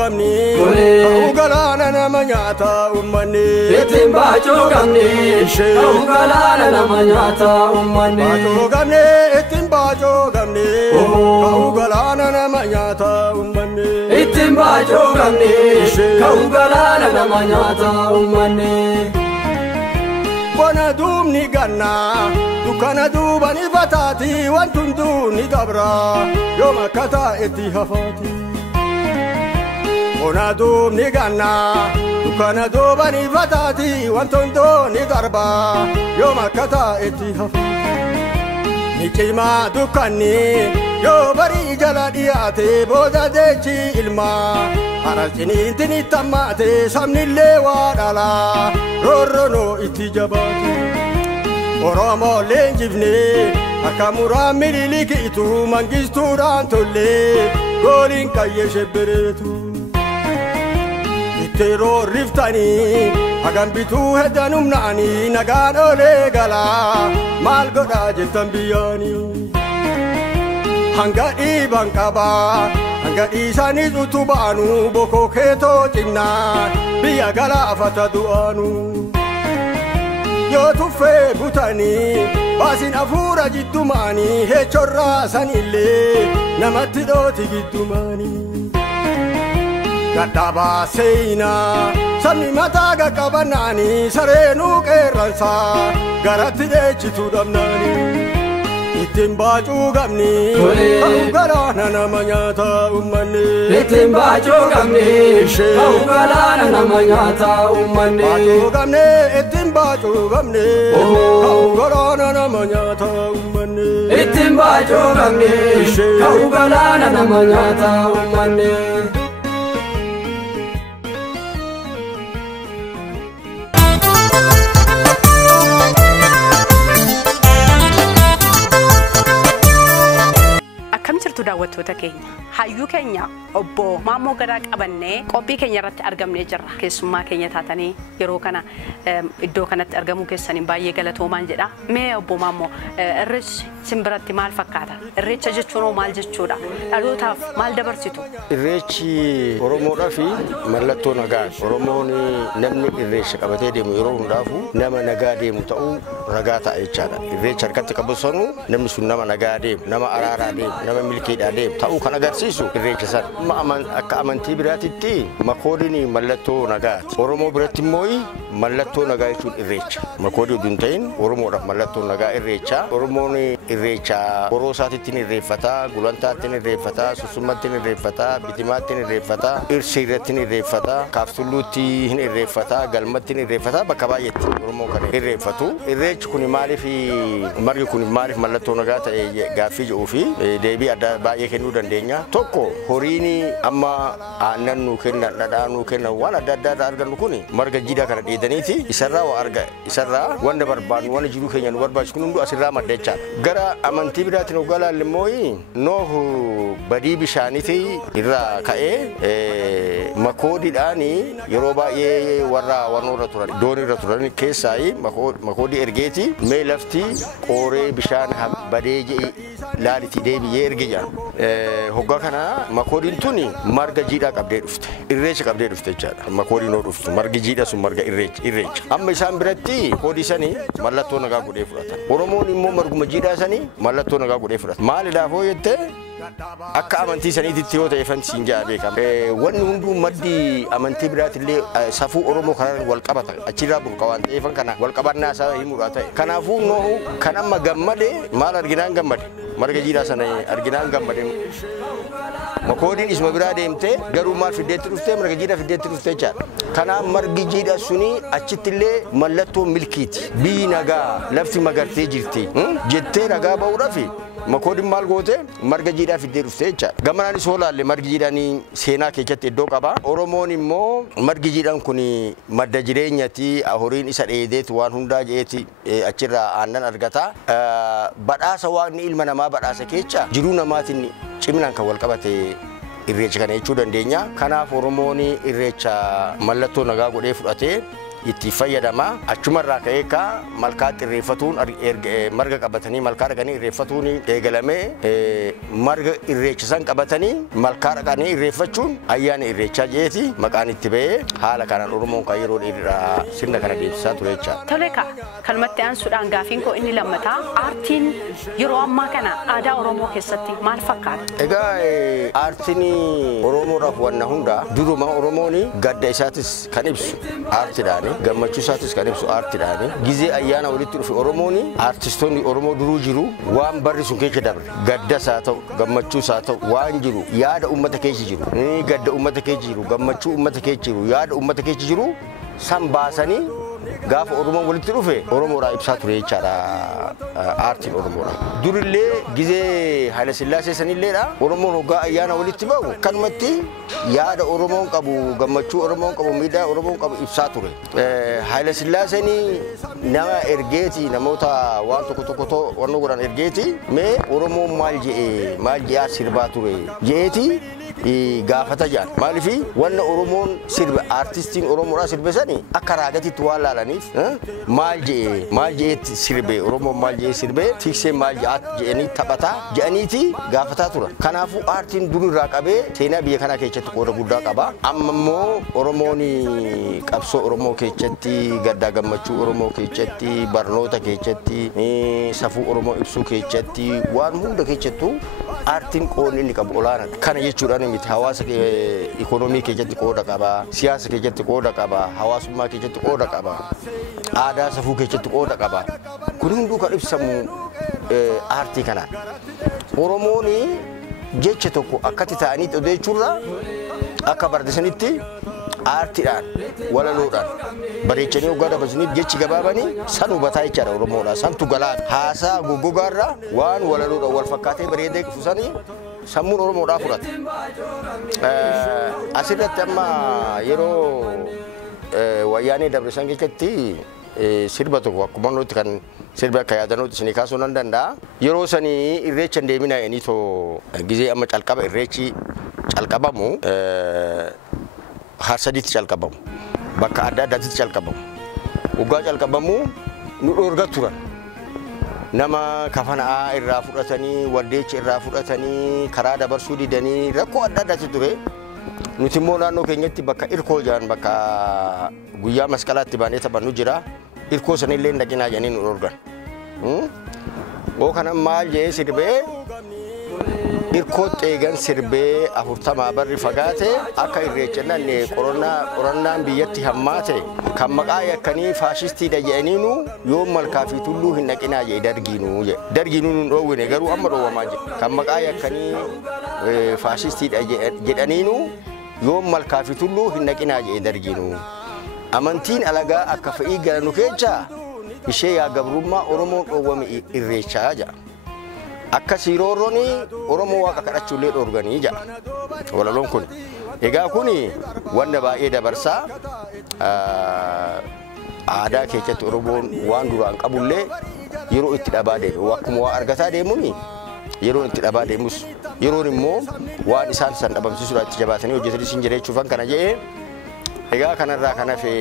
gamni galaana nama nyaata ummanni ittiin baachuu gamni galaana nama nyaata ummanni baachuu gamni ittiin baachuu gamni galaana nama nyaata ummanni ittiin baachuu gamni galaana nama nyaata ummanni bona duubni ganna dukkana duubani fataati wantuntuu ni dabra yoo makkata itti hafaati bona duubni ganna dukkana duubani fataati wantuntuu ni darba yoo makkata itti hafaati ni cimaa dukkanni yoo barii jala dhiyaate booda deechi ilmaa harasiniintin ittammaate sabnillee waa dhalaa roorronoo itti jabaate Oromoo leenjifne akka muraan miliilikiitu mangistuudhaan tollee gooliin qayyee shebbereetu itti roorriftanii hagam bituu heddan humnaanii nagaan olee galaa maal godhaa jettan biyyaanii hanga dhiiban qabaa hanga dhiisanii utubaanu bokoo keetoo cinnaan biyya galaafata du'aanu yoo tuffee butanii baasin hafuura jiddumaanii heechorraa sanillee namatti dhooti giddumaanii gadhabaa seenaa sabni mataa qaqqabannaanii sareenuu qeerransaa garatti dheechituu dhabnaanii ittiin baachuu gamni galaana nama nyaata ummanni ittiin baachuu gamni galaana nama nyaata ummanni baachuu gamni ittiin baachuu gamni galaana nama nyaata ummanni ittiin baachuu gamni galaana nama nyaata ummanni daawwattoota keenya hayyuu keenya obbo Maammoo Gadaa qabannee qophii keenya irratti argamnee jirra keessummaa keenya taatanii yeroo kana iddoo kanatti argamuu keessaniin baay'ee galatoomaan jedha mee obbo Maammoo irreechi simbiratti maal fakkaata irreecha jechuun maal jechuudha dhalootaaf maal dabarsitu irreechi Oromoodhaa fi mallattoo nagaa Oromoon namni irreecha qabatee deemu yeroo hundaafu nama nagaa deemu ta'uu ragaa ta'a jechaadha irreecha harkatti qabsanu namni sun nama nagaa deemu nama araaraa deemu nama milkii deemu ta'uu kan agarsiisu irreecha san akka amantii biraatitti makoodiin mallattoo nagaati Oromoo biratti immoo mallattoo nagaa jechuun irreecha makoodii uduun ta'in Oromoodhaaf mallattoo nagaa irreecha Oromoon irreecha boroo isaatiitiin irreeffataa gulantaattiin irreeffataa susummaattiin irreeffataa bitimaattiin irreeffataa irsii irrattiin irreeffataa kaaftulluutti hin irreeffataa galmattiin irreeffataa bakka baay'eetti Oromoo kan irreeffatu irreechi kun maaliif margi kun maaliif mallattoo nagaa ta'e gaaffii jedhuu fi deebii adda baay'ee kennuu dandeenya tokko horiin amma aannan nu kennan dhadhaa nu kennan waan adda addaa argannu kun marga jiidhaa kana dheedaniiti isarraa waa arga isarraa wanda barbaannu waan jiruu keenya nu barbaachisu kun hundu asirraa madda jechaadha gara amantii biraatiin hoggaa laalle immoo noohu badii bishaaniiti irraa ka'ee makoodiidhaan yeroo baay'ee warra warnoorra turan doonii irra turan keessaa makoodii ergeeti mee lafti qooree bishaan badee jedhi laalitii deebi'ee erge jira hoggaa kana makoodiin tuni marga jiidhaa qabdee dhufte irreecha qabdee dhufte jechaadha makoodiin oo dhuftu margi jiidhaa sun marga irreecha amma isaan biratti makoodii sanii mallattoo nagaa godhee fudhatan Oromoon immoo marguma jiidhaa sanii mallattoo nagaa godhee fudhatan maaliidhaaf hoo jettee akka amantii saniititti yoo ta'e fan siin jaa beekama wanni hunduu maddi amantii biraatillee safuu Oromoo kanaan wal qabata achirraa burqa waan ta'eef kana wal qabannaa isaa himuudhaa ta'e kanaafuu noohu kan amma gammade maal arginaan gammade marga jiidhaa sana arginaan gammade makoodiin isma biraa deemtee garuu maal fiddeetti dhuftee marga jiidhaa fiddeetti dhuftee jechaadha kanaaf margi jiidhaa suni achittillee mallattoo milkiiti biyyi nagaa lafti magartee jirti jettee nagaa ba'uudhaaf makoodiin maal goote marga jiidhaa fiddee dhuftee jechaadha gamanaan isoo laalle margi jiidhaan seenaa keessatti iddoo qaba Oromoon immoo margi jiidhaan kun madda jireenyaati horiin isa dheedeeti waan hundaa jeeti achirraa aannan argata badhaasa waaqni ilma namaa badhaasa keessa jiruu namaatiin ciminaan kan wal qabate irreecha kana jechuu dandeenya kanaaf Oromoon irreecha mallattoo nagaa godhee fudhatee itti fayyadama achumarraa ka'ee ka malkaatti irreeffatuun marga qabatanii malkaa dhaqanii irreeffatuun eegalamee marga irreechisan qabatanii malkaa dhaqanii irreeffachuun ayyaana irreechaa jeeti maqaan itti ba'ee haala kanaan Oromoon kan yeroo dheeraa sirna kana deemsisaa ture jechaadha. Tole ka kalmatti aansuudhaan gaafiin koo inni lammataa aartiin yeroo ammaa kana aadaa Oromoo keessatti maal fakkaata? Egaa aartiin Oromoodhaaf wanna hunda duruma Oromoon gadda isaatis kan ibsu aartiidhaani gammachuu isaatis kan ibsu aartiidhaani gizee ayyaana walitti dhufe Oromoon aartistoonni Oromoo duruu jiru waan barri sun keessa dabre gaddas haa ta'u gammachuus haa ta'u waan jiru yaada uummata keessa jiru gadda uummata keessa jiru gammachuu uummata keessa jiru yaada uummata keessa jiru san baasanii gaafa Oromoon walitti dhufe Oromoodhaa ibsaa ture jechaadha aartiin Oromoodha. Durillee gizee Haile Sillaasee sanilleedha Oromoon hoggaa ayyaana walitti ba'u kanumatti yaada Oromoon qabu gammachuu Oromoon qabu miidhaa Oromoon qabu ibsaa ture. Haile Sillaaseen nama ergeeti namoota waan tokko waan godhan ergeeti mee Oromoon maal je'aa sirbaa ture je'eeti gaafata jaan maalifi wanna Oromoon sirbe artistiin Oromoodhaa sirbe sani akka raagatitti waan laalaniif maal je'ee sirbe Oromoon maal je'ee sirbe tiksee maal je'anii taphataa je'aniiti gaafataa turan. Kanaafuu aartiin durirraa qabee seenaa biyya kanaa keessatti qooda guddaa qaba. Amma immoo Oromoon qabsoo Oromoo keessatti gaddaa gammachuu Oromoo keessatti barnoota keessatti safuu Oromoo ibsuu keessatti waan hunda keessattuu aartiin qoonni inni qabu olaanaadha. Kana jechuudhaan miti hawaasa ikonoomii keessatti qooda qaba, siyaasa keessatti qooda qaba, hawaasummaa keessatti qooda qaba, aadaa safuu keessatti qooda qaba. Kun hunduu kan ibsamu aartii kanaan. Oromoon jecha tokko akkatti ta'anii odeessuurraa akka bardisanitti aartiidhaan walaloodhaan bareechanii hoggaa dabarsaniif jechi gabaabanii san hubataa jechaadha Oromoodha. Santu galaa haasaa goggogaarraa waan walaloodhaan wal fakkaatee bareedee qufusanii sammuun Oromoodhaa fudhata. Asirratti amma yeroo wayyaanee dabarsan keessatti sirba tokko akkuma nuti kan sirba akka yaadannootti isinii kaasuu nan danda'a. Yeroo sanii irreecha deeminaa jedhanii too gizee amma calqaba irreechi calqabamu harsadiitti calqabamu bakka adda addaatti calqabamu waggaa calqabamu nu dhoorga turan nama kafanaa irraa fudhatanii waldeecha irraa fudhatanii karaa dabarsuu didanii rakkoo adda addaatti ture. Nuti immoo naannoo keenyatti bakka irkoo jiran bakka guyyaa masqalaatti baanee taphannu jira irkoo sanillee dhaqinaa jedhanii nu dhoorgan. Oo kana maal jedhee sirbee irkoo xeegan sirbee 40 barri fagaate akka irreechannan qorannaan biyyatti hammaate kan maqaa yakkanii faashistiidha jedhaniinu yoo malkaa fi tulluu hin dhaqinaa jedhe dargiinuu nun dhoowwine garuu amma dhoowwamaa jira kan maqaa yakkanii faashistiidha jedhaniinu yoo malkaa fi tulluu hin dhaqinaa jedhe dargiinuu amantiin alagaa akka fa'ii galanu keessa ishee yaa gabrummaa Oromoon dhoowwame irreechaa jedha. Akka siroorrooni Oromoo waaqa kadhachuullee dhoorganii jedha walaloon kun. Egaa kuni wanta baay'ee dabarsaa aadaa keessatti Oromoon waan duraan qabullee yeroo itti dhabaa deemu akkuma waa argataa deemuuni yeroo itti dhabaa deemus yeroon immoo waan isaan san dhabamsiisuudhaan itti jabaatanii hojjetanii siin jireechuufan kana jedhee egaa kanarraa kan hafe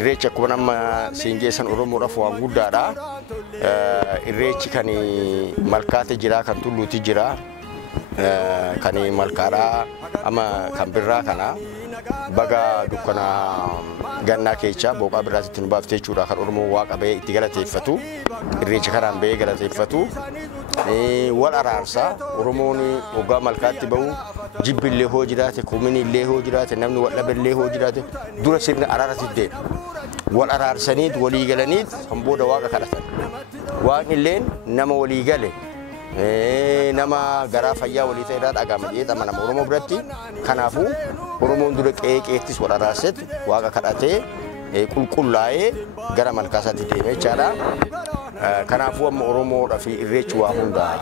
irreechi akkuma nama siin jeessan Oromoodhaaf waan guddaadha. Irreechi kan malkaate jira kan tulluuti jira kan malkaadhaa ama kan birraa kana baga dukkana gannaa keessa booqaa birraatti nu baaftee jechuudha kan Oromoo waaqa ba'ee itti galateeffatu irreecha kanaan ba'ee galateeffatu wal araarsaa Oromoon hoggaa malkaatti ba'u jibbillee hoo jiraate kuminillee hoo jiraate namni wal dhaballee hoo jiraate dura sirna araarratti deema wal araarsaniit walii galaniit kan booda waaqa kadhatan waaqni illeen nama walii gale nama garaa fayyaa walii ta'eedhaa dhagama jedhama nama Oromoo biratti. Kanaafuu Oromoon dura qeeqeettis wal araarseet waaqa kadhatee qulqullaa'ee gara malkaasaatti deeme jechaadha. Kanaafuu amma Oromoodhaaf irreechi waa hundaa.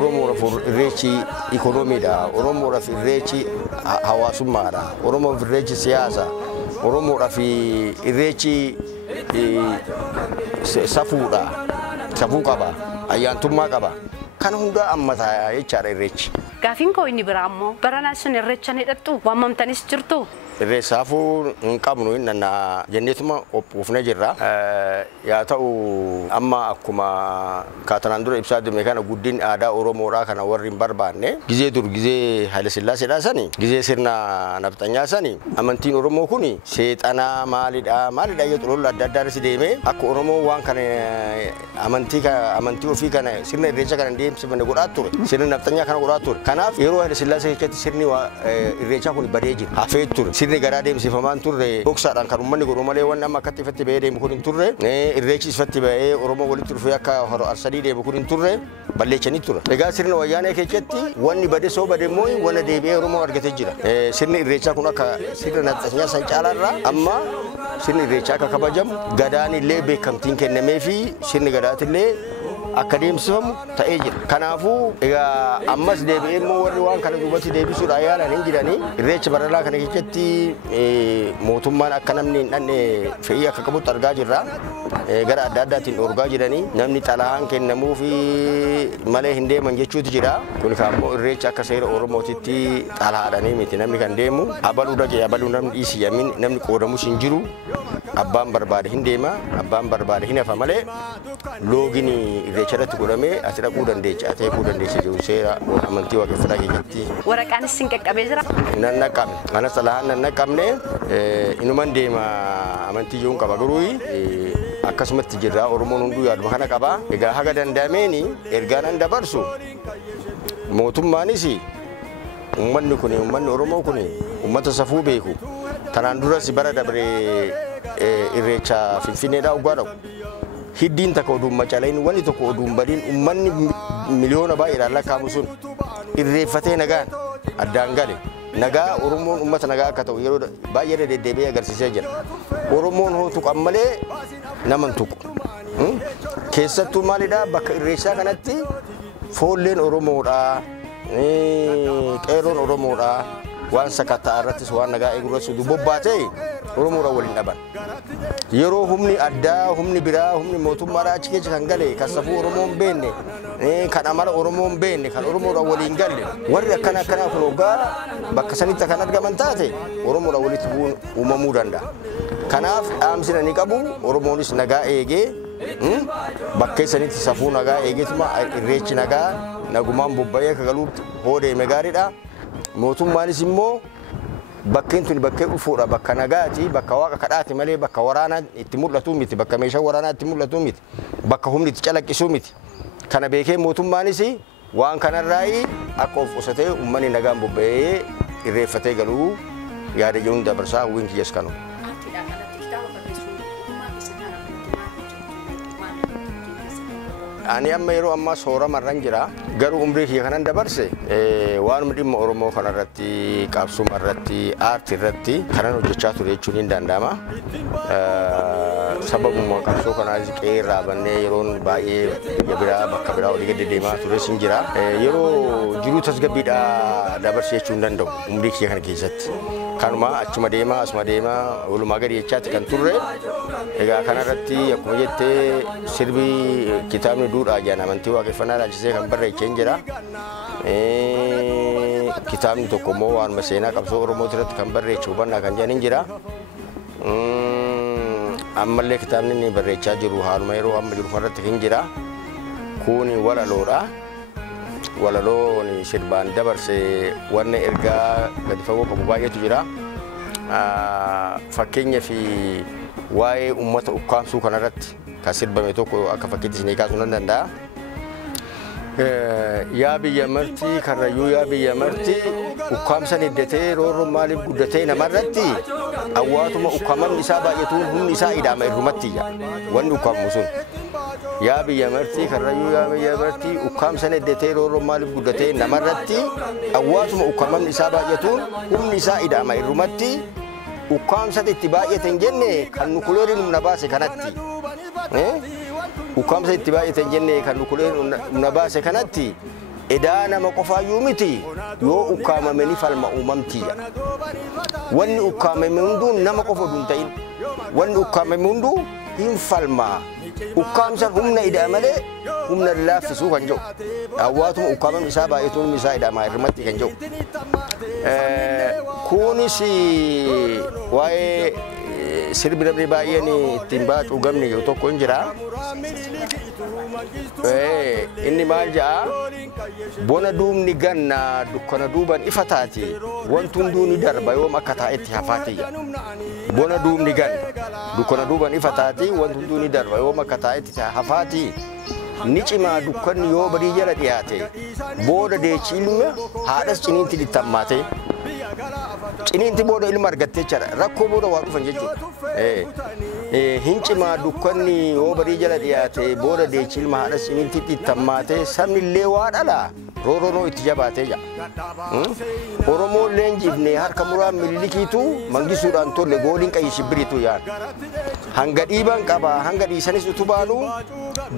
Oromoodhaaf irreechi ikoonomiidha. Oromoodhaaf irreechi hawaasummaadha. Oromoodhaaf irreechi siyaasa. Oromoodhaaf irreechi safuudha. Safuu qaba. Ayyaantummaa qaba. Kan hundaa ammataa jechaadha irreechi. Gaafiin koo inni biraa ammoo baranaan sun irreecha ni dhattu waamamtanis jirtu. irreessaafuu hin qabnu innanna jenneetuma qophuufne jirra. Yaa ta'u amma akkuma kaatanaan dura ibsaa deemne kana guddin aadaa Oromoodhaa kana warri hin barbaanne gizee dur gizee Haile Sillaaseedhaa sani gizee sirna nafxanyaa sani amantiin Oromoo kuni seexanaa maalidha jedhu lola adda addaa irratti deemee akka Oromoo waan kana amantii ofii kana sirna irreecha kana deemsifne godhaa ture sirna nafxanyaa kana godhaa ture. Kanaaf yeroo Haile Sillaasee keessatti sirni irreechaa kun badee jira hafee ture sirni gadaa deemsifamaan turre dhoksaadhaan kan uummanni godhu malee waan amma akkatti ifatti bahee deemu kun hin turre irreechi ifatti bahee Oromoo walitti dhufee akka hora arsadii deemu kun hin turre balleechanii ture. Egaa sirna wayyaanee keessatti wanni bade soo bade immoo wanna deebi'ee Oromoo argatee jira. Sirni irreechaa kun akka sirna nafxanyaa san caalaarraa amma sirni irreechaa akka kabajamu gadaan illee beekamtiin kennamee fi sirni gadaatillee akka deemsifamu ta'ee jira. Kanaafuu egaa ammas deebi'ee immoo warri waan kana duubatti deebisuudhaan yaalan hin jiranii irreecha baralaa kana keessatti mootummaan akka namni hin dhanne fe'ii akka qabutti argaa jirra. Gara adda addaatiin dhorgaa jiranii namni xalahaan kennamuu fi malee hin deeman jechuutu jira. Kun immoo irreecha akka seera Oromootitti xalahaadhanii miti namni kan deemu abaluu dhaqee abaluu namni dhiisi yamin namni qoodamus hin jiru. Abbaan barbaade hin deema abbaan barbaade hin hafa malee loogini irreecha irratti godhamee ati dhaquu dandeecha ati eeguu dandeecha jiru seera amantii waaqeffataa keessatti. Waraqaanis sin qaqqabee jira? Nan naqqabne mana xalahaan nan naqqabne inuman deema amantii jiruun qaba garuu akkasumatti jirra Oromoon hunduu yaaduma kana qaba. Egaa haga danda'ameeni ergaa nan dabarsu mootummaanis uummanni kun uummanni Oromoo kun uummata safuu beeku tanaan duras bara dabree irreecha Finfinneedhaa ugaa dhaqu hiddiin takka oduun macalain wanni tokko oduun badiin uummanni miliyoona baay'eedhaan lakkaa'amu sun irreeffatee nagaan addaan gale nagaa Oromoon uummata nagaa akka ta'u yeroo baay'ee deddeebi'ee agarsiisee jira. Oromoon hoo tuqan malee naman tuqu. Keessattuu maalidhaa bakka irreechaa kanatti foolleen Oromoodhaa qeeroon Oromoodhaa waan sakattaa irrattis waan nagaa eegurrattis bobbaatee Oromoodhaan waliin dhaban. Yeroo humni addaa humni biraa humni mootummaadhaa achi keessa kan gale kan safuu Oromoon beenne kan amala Oromoon beenne kan Oromoodhaan waliin galle warri akkana kun hoggaa bakka sanitti kan argaman taate Oromoodhaan walitti bu'uun uumamuu danda'a. Kanaaf dhaamsina ni qabu Oromoonis nagaa eegee bakka sanitti safuu nagaa eegeetuma irreechi nagaa nagumaan bobba'ee akka galuutti hoo deeme gaariidha. Mootummaanis immoo bakkeen tuni bakkee dhufuudha bakka nagaati bakka waaqa kadhaati malee bakka waraanaa itti mul'atu miti bakka meeshaa waraanaa itti mul'atu miti bakka humni itti calaqqisu miti. Kana beekee mootummaanis waan kanarraa akka of qusatee uummanni nagaan bobba'ee irreeffatee galuu yaada jiruun dabarsaa hawwiin kiyyaas kanu. Ani amma yeroo ammaa sooramarran jira garuu umrii kiyya kanan dabarse waanuma dhimma Oromoo kanarratti qabsuma irratti aartii irratti kanan hojjechaa ture jechuun hin danda'ama. Sababuma qabsoo kanaas qeerraa bannee yeroon baay'ee biyya biraa bakka biraa olii gadi deemaa tures hin jira. Yeroo jiruu tasgabbiidhaa dabarse jechuun hin danda'u umrii kiyya kana keessatti. Kanuma achuma deemaa asuma deemaa walumaa gadi jechaatti kan turre. Egaa kanarratti akkuma jettee sirbii kitaabni duudhaa jedhan amantii waaqeffannaa ilaalchisee kan barreessee jira. Kitaabni tokko immoo waanuma seenaa qabsoo Oromoo irratti kan barreesse hubannaa kan jedhan jira. Ammallee kitaabni inni barreessaa jiru haaluma yeroo amma jiru kanarratti hin jira. Kun walaloodha. Walaloon sirbaan dabarse wanna ergaa gadi fagoo qabu baay'eetu jira. Fakkeenya fi waa'ee uummata ukkaamsuu kanarratti kan sirbame tokko akka fakkiitti isin kaasuu nan danda'a. Yaa biyya martii karrayyuu yaa biyya martii ukkaamsan hiddatee roorroon maaliif guddatee namarratti awwaatuma ukkaamamni isaa baay'atuun humni isaa ida'ama irrumatti wanni ukkaamu sun. Yaa biyya martii karrayyuu yaa biyya martii ukkaamsan hiddatee roorroon maaliif guddatee namarratti awwaatuma ukkaamamni isaa baay'atuun humni isaa ida'ama irrumatti ukkaamsatti itti baay'ate hin jenne kan nukuleeriin humna baase kanatti. Ukkaamsa itti baay'ate hin jenne kan nukuleeriin humna baase kanatti edaa nama qofaayyuu miti yoo ukkaamame ni falma uumamtiya. Wanni ukkaamame hunduu nama qofa oduu hin ta'in wanni ukkaamame hunduu hin falma ukkaamsan humna ida'amale humna laaffisuu kan jiru hawaatuma ukkaamam isaa baay'atuun isaa ida'amaa irratti kan jiru kunis waa'ee sirbi dabri baay'een ittiin baacuu gamni yoo tokko hin jira inni maal ja'a bona duubni ganna dukkana duuban ifa taati wantuun duuni darba yoom akka taa'etti hafaatiyya bona duubni ganna dukkana duuban ifa taati wantuun duuni darba yoom akka taa'etti hafaati ni cimaa dukkanni yoo badii jala dhiyaate booda deechi ilma haadhas ciniinti dhittammaate ciniinti booda ilma argattee jira rakkoo booda waa dhufan jechuudha hin cimaa dukkanni yoo badii jala dhiyaate booda deechi ilma haadhas ciniinti dhittammaate sabni illee waa dhala rooroonoo itti jabaatee jira oromoon leenjifne harka muraan mililikiitu mangisuudhaan tolle gooliin qayyi shibbiriitu yaan hanga dhiiban qaba hanga dhiisanis utubaanu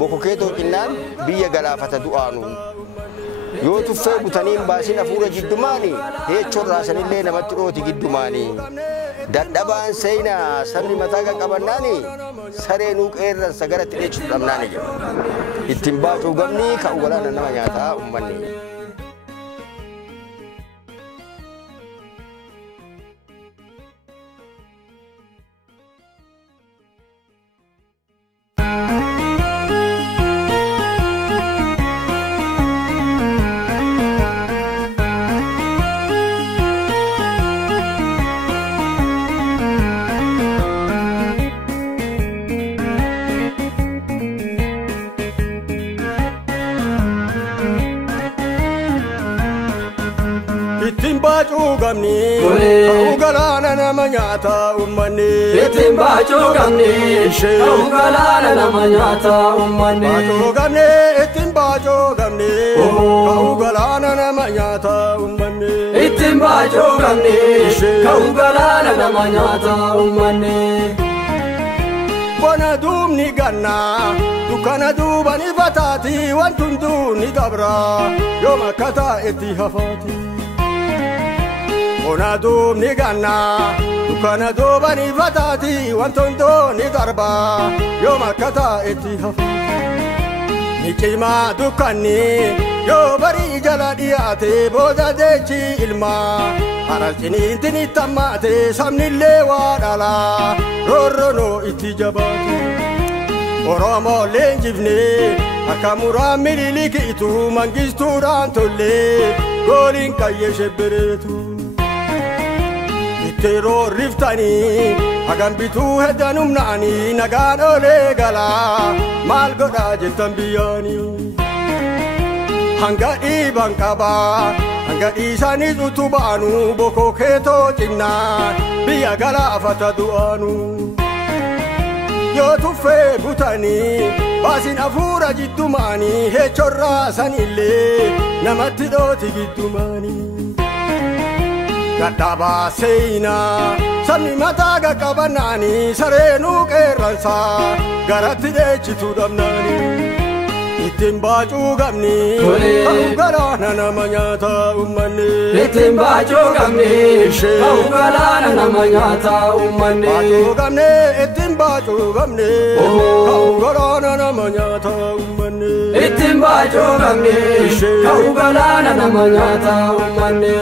bokokeetoo xinnaan biyya galaafata du'aanu yoo tuffee butaniin baasiin hafuura jiddumaani heechoon raasanillee namatti dhooti giddumaani dadhabaan seenaa sabni mataa qaqqabannaani sareenuu qeerransa garatti dheechitu dhabnaani jedha ittiin baacuu gamni ka'u galaana nama nyaataa uummanni. Gamni, kau galana nama nyata ummani. Itim bacu gamni, kau galana nama nyata ummani. Bacu gamni, itim bacu gamni, kau galana nama nyata ummani. Itim bacu gamni, kau galana nama nyata ummani. Bona dumni ganna, dukana dubani fatati, wantundu ni dabra, yoma kata eti hafati. Bona dumni ganna, dukana dubani fatati, wantundu ni darba, yoma kata eti hafati. Nichima dukani, yo bari jala diate, boda dechi ilma, harasini intini tamate, samni lewa dala, rorono iti jabati. Oromo lenjifne, akamura mililikitu, mangisturan tolle, golin kayye sheberetu. Itero riftani, agambitu hedanum nani, nagan ole gala, mal goda jetan biyani. Hanga iban kaba, hanga isani utubanu, boko keto cinna, biya gala afata duanu. Yo tuffe butani, basin afura jiddumani, hechorra sanille, namatti doti giddumani. Gadaba seenaa, sabni mataa qaqqabannaani, sareenuu qeerransa, garatti dheechitu dhabnaani. Ittiin baacuu gamni, ka'u galaana nama nyaata uummanni. Ittiin baacuu gamni, ka'u galaana nama nyaata uummanni. Baacuu gamni, ittiin baacuu gamni, ka'u galaana nama nyaata uummanni. Ittiin baacuu gamni, ka'u galaana nama nyaata uummanni.